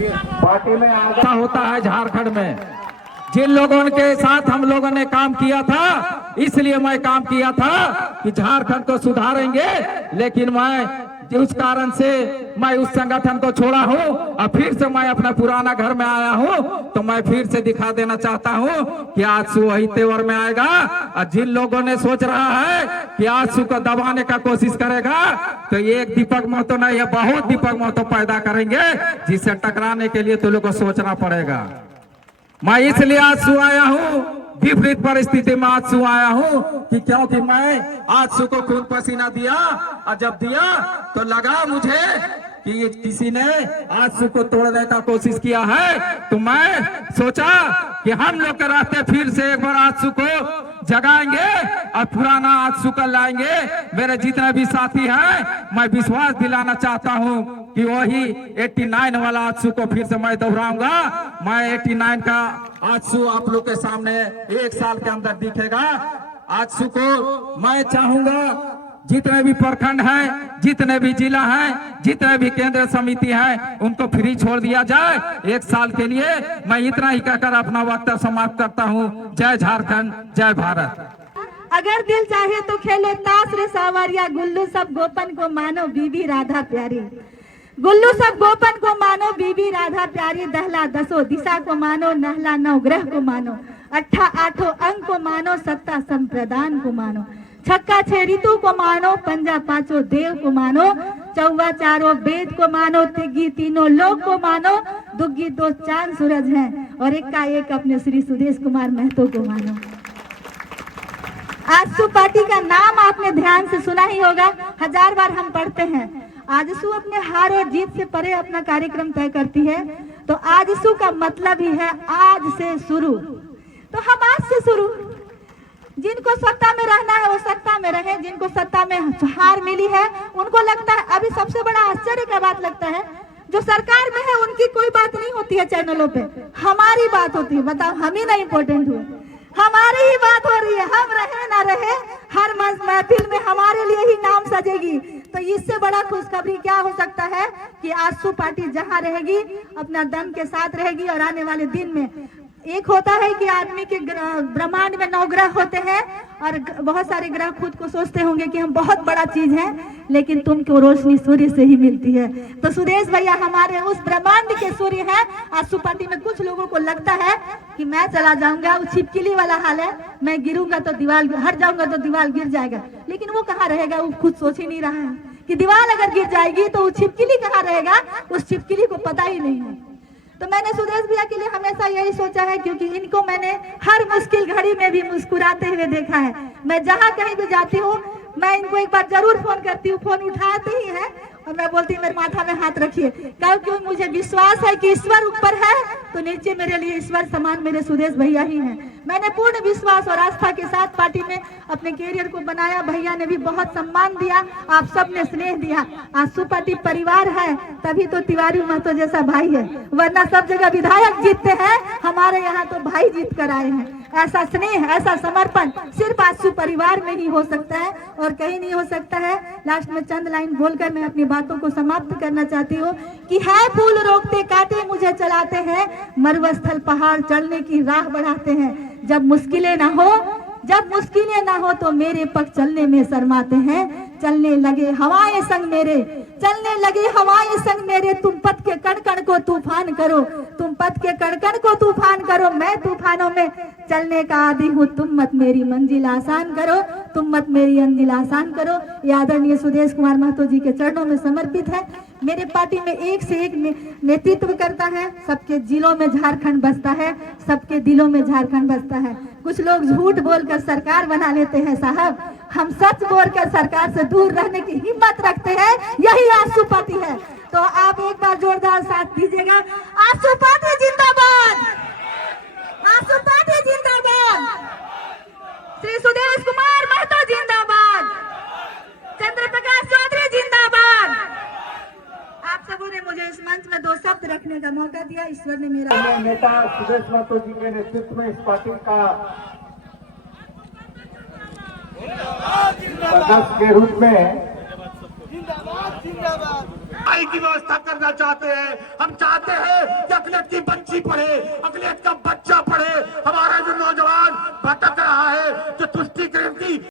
Party में क्या होता है झारखंड में। जिन लोगों के साथ हम लोगों ने काम किया था, इसलिए मैं काम किया था कि झारखंड को सुधारेंगे, लेकिन मैं उस कारण से मैं उस संगठन को छोड़ा हूं और फिर से मैं अपना पुराना घर में आया हूं। तो मैं फिर से दिखा देना चाहता हूं कि आजसू वही तेवर में आएगा। और जिन लोगों ने सोच रहा है कि आजसू को दबाने का कोशिश करेगा, तो ये एक दीपक महतो नहीं है, बहुत दीपक महतो पैदा करेंगे, जिससे टकराने के लिए तो लोगों को सोचना पड़ेगा। मैं इसलिए आजसू आया हूं, विपरीत परिस्थिति में आजसू आया हूं कि क्योंकि मैं आजसू को खून पसीना दिया, और जब दिया तो लगा मुझे कि किसी ने आजसू को तोड़ने का कोशिश किया है। तो मैं सोचा कि हम लोग के रास्ते फिर से एक बार आजसू को जगाएंगे और पुराना आजसू को लाएंगे। मेरे जितने भी साथी हैं, मैं विश्वास दिलाना चाहता हूं कि वही 89 वाला आजसू को फिर से मैं दोहराऊंगा। मैं 89 का आजसू आप लोग के सामने 1 साल के अंदर दिखेगा। आजसू को मैं चाहूंगा जितने भी प्रखंड हैं, जितने भी जिला हैं, जितने भी केंद्र समिति हैं, उनको फ्री छोड़ दिया जाए 1 साल के लिए। मैं इतना ही कहकर अपना वक्तव्य समाप्त करता हूं। जय झारखंड, जय भारत। अगर दिल चाहे तो खेलो ताश रे सावरिया, गुल्लू सब गोपन को मानो बीबी राधा प्यारी। गुल्लू सब गोपन को मानो बीबी राधा प्यारी, दहला दसो दिशा को मानो, नहला नवग्रह को मानो, 8 अंक को मानो, सत्ता संप्रदान को मानो, छक्का 6 ऋतु को मानो, पंजा 5 देव को मानो, चौवा 4 वेद को मानो, तिग्गी 3 लोक को मानो, दुग्गी 2 चांद सूरज हैं, और एक का एक अपने श्री सुदेश कुमार महतो को मानो। आजसू पार्टी का नाम आपने ध्यान से सुना ही होगा, 1000 बार हम पढ़ते हैं। आजसू अपने हार और जीत से परे अपना कार्यक्रम तय करती है। तो आजसू का मतलब ही है आज से शुरू। तो हम आज से शुरू, जिनको सत्ता में रहना है वो सत्ता में रहे, जिनको सत्ता में हार मिली है उनको लगता है, अभी सबसे बड़ा आश्चर्य का बात लगता है, जो सरकार में है उनकी कोई बात नहीं होती है चैनलों पे, हमारी बात होती है। बताओ, हम ही ना इम्पोर्टेंट हुए, हमारी ही बात हो रही है। हम रहे ना रहे, हर महफिल में हमारे लिए ही नाम सजेगी। तो इससे बड़ा खुशखबरी क्या हो सकता है कि आजसू पार्टी जहां रहेगी अपना दम के साथ रहेगी। और आने वाले दिन में एक होता है कि आदमी के ब्रह्मांड में 9 ग्रह होते हैं, और बहुत सारे ग्रह खुद को सोचते होंगे कि हम बहुत बड़ा चीज है, लेकिन तुमको रोशनी सूर्य से ही मिलती है। तो सुदेश भैया हमारे उस ब्रह्मांड के सूर्य हैं। आजसू पार्टी में कुछ लोगों को लगता है कि मैं चला जाऊंगा, वो छिपकली वाला हाल है, मैं गिरूंगा तो दीवार, हट जाऊंगा तो दीवार गिर जाएगा। लेकिन वो कहाँ रहेगा, वो खुद सोच ही नहीं रहा है कि दीवार अगर गिर जाएगी तो वो छिपकली कहाँ रहेगा, उस छिपकली को पता ही नहीं है। तो मैंने सुदेश भैया के लिए हमेशा यही सोचा है, क्योंकि इनको मैंने हर मुश्किल घड़ी में भी मुस्कुराते हुए देखा है। मैं जहाँ कहीं भी जाती हूँ, मैं इनको एक बार जरूर फोन करती हूँ, फोन उठाते ही है और मैं बोलती हूँ मेरे माथा में हाथ रखिए, क्योंकि मुझे विश्वास है कि ईश्वर ऊपर है तो नीचे मेरे लिए ईश्वर समान मेरे सुदेश भैया ही हैं। मैंने पूर्ण विश्वास और आस्था के साथ पार्टी में अपने कैरियर को बनाया। भैया ने भी बहुत सम्मान दिया, आप सब ने स्नेह दिया। आजसू पार्टी परिवार है, तभी तो तिवारी महतो जैसा भाई है, वरना सब जगह विधायक जीतते हैं, हमारे यहाँ तो भाई जीत कर आए हैं। ऐसा स्नेह, ऐसा समर्पण सिर्फ आजसू परिवार में ही हो सकता है और कहीं नहीं हो सकता है। लास्ट में चंद लाइन बोलकर मैं अपनी बातों को समाप्त करना चाहती हूँ कि है फूल रोकते कांटे मुझे चलाते हैं, मरुस्थल पहाड़ चढ़ने की राह बढ़ाते हैं। जब मुश्किलें ना हो तो मेरे पग चलने में शर्माते हैं। चलने लगे हवाएं संग मेरे, चलने लगे हवाएं संग मेरे, तुम पथ के कण कण को तूफान करो, तुम पथ के कण कण को तूफान करो, मैं तूफानों में चलने का आदी हूँ, तुम मत मेरी मंजिल आसान करो, तुम मत मेरी मंजिल आसान करो। ये आदरणीय सुदेश कुमार महतो जी के चरणों में समर्पित है। मेरे पार्टी में एक से एक नेतृत्व करता है, सबके जिलों में झारखंड बसता है, सबके दिलों में झारखंड बसता है। कुछ लोग झूठ बोलकर सरकार बना लेते हैं साहब, हम सच बोलकर सरकार से दूर रहने की हिम्मत रखते हैं, यही आजसू पार्टी है। तो आप एक बार जोरदार साथ दीजिएगा। आजसू पार्टी जिंदाबाद, आजसू पार्टी जिंदाबाद, श्री सुदेश कुमार महतो जिंदाबाद, चंद्र प्रकाश चौधरी जिंदाबाद। आप सबों ने मुझे इस मंच में 2 शब्द रखने का मौका दिया, ईश्वर ने मेरा नेता सुदेश महतो जी के नेतृत्व में इस पार्टी का सदस्य के रूप में पढ़ाई की व्यवस्था करना चाहते हैं। हम चाहते हैं कि अकलियत की बच्ची पढ़े, अकलियत का बच्चा पढ़े। हमारा जो नौजवान भटक रहा है, जो तुष्टिकरण